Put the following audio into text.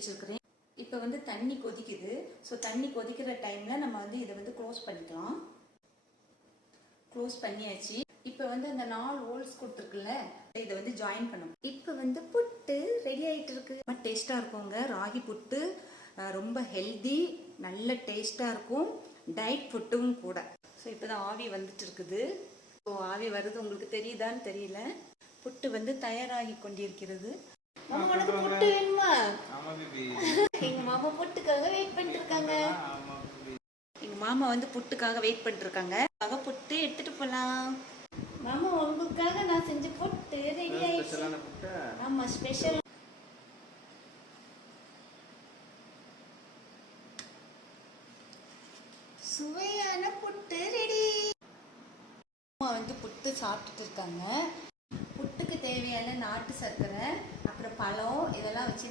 வச்சிருக்கிறேன். இப்போ வந்து தண்ணி கொதிக்குது. ஸோ தண்ணி கொதிக்கிற டைமில் நம்ம வந்து இதை வந்து க்ளோஸ் பண்ணிக்கலாம். க்ளோஸ் பண்ணியாச்சு. இப்போ வந்து அந்த 4 ஹோல்ஸ் கொடுத்துருக்குல்ல, இதை வந்து ஜாயின் பண்ணணும். இப்போ வந்து புட்டு ரெடி ஆகிட்டு இருக்கு. ரொம்ப டேஸ்ட்டாக இருக்குங்க. ராகி புட்டு ரொம்ப ஹெல்தி, நல்ல டேஸ்ட்டாக இருக்கும். டயட் புட்டும் கூட. ஸோ இப்போ தான் ஆவி வந்துட்டு இருக்குது. ஸோ ஆவி வருது, உங்களுக்கு தெரியுதான்னு தெரியல. புட்டு வந்து தயாராகி கொண்டிருக்கிறது. மாமா உனக்கு புட்டு வேணுமா? எங்க மாமா புட்டுக்காக வெயிட் பண்ணிட்டு இருக்காங்க. எங்க மாமா வந்து புட்டுக்காக வெயிட் பண்ணிட்டு இருக்காங்க. புட்டு எடுத்துட்டு போலாம். மாமா உங்களுக்காக நான் செஞ்ச புட்டு ரெடி ஆயிடுச்சு. ஆமா, ஸ்பெஷல். சுவையான புட்டு ரெடி. மாமா வந்து புட்டு சாப்பிட்டுட்டு இருக்காங்க. புட்டுக்கு தேவையான நாட்டு சர்க்கரை, அப்புறம் பழம், இதெல்லாம் வச்சு